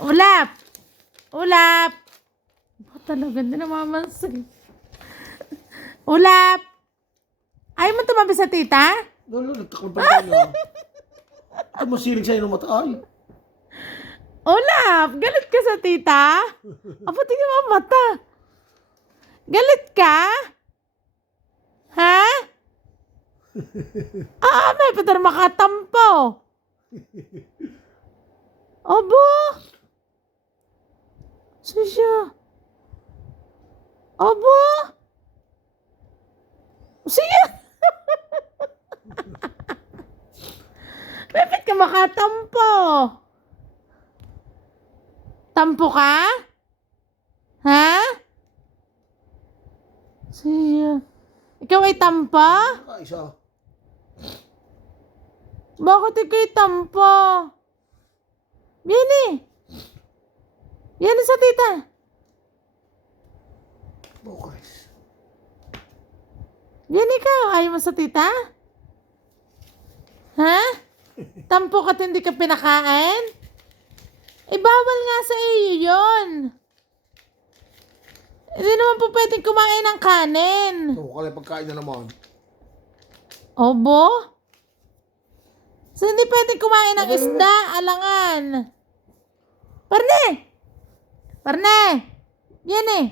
Ulap! Ulap! Ba talaga, hindi namamansin. Ulap! Ayaw mo tumabi sa tita? Lolo, nagtakulpan tayo na. Ito masiling sa'yo ng mata. Ay, Ulap! Galit ka sa tita? Aba, tingnan mo ang mata. Galit ka? Ha? May patar makatampo. Abo! Siya. Abo! Siya! Bakit ka makatampo? Tampo ka? Ha? Siya. Ikaw ay tampa? isa. Bakit ikay tampa? Viene. Viene sa tita. Bukres. Viene ka. Ayaw mo sa tita? Ha? Tampo ka't hindi ka pinakain? Eh, bawal nga sa iyo yun. Hindi naman po pwedeng kumain ng kanin. Ito, kalay pagkain na naman. Obo? So, hindi pwedeng kumain ng isda, alangan. Parne! Parne! Yan eh.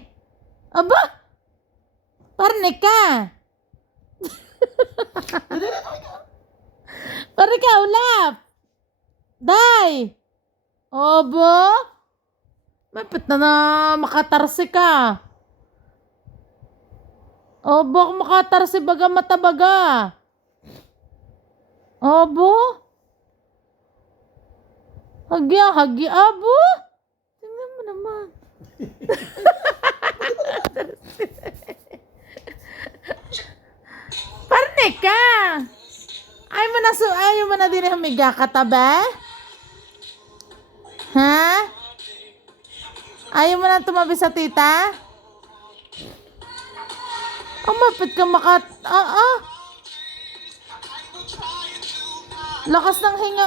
Aba! Parne ka! Parne ka, ulap! Day! Obo? Mapit na makatarsi ka. Obo, makatarsi baga matabaga. Abo? Hagi, abo? Tingnan mo naman. Parne ka! Ayaw mo na din humiga ka, tabi? Ha? Ayaw mo na tumabi sa tita? Mapit ka Lakas ng hinga